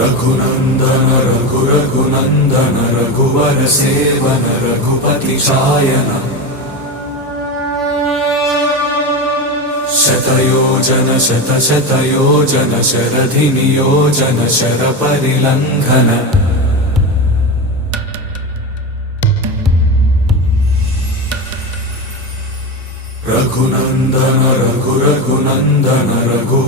रघुनंदन रघुनंदन रघुवर seven Raghupati चायन शतयोजन शतशतयोजन शरधि नियोजन sir परिलंघन Raghunandan Raghunandan Raghu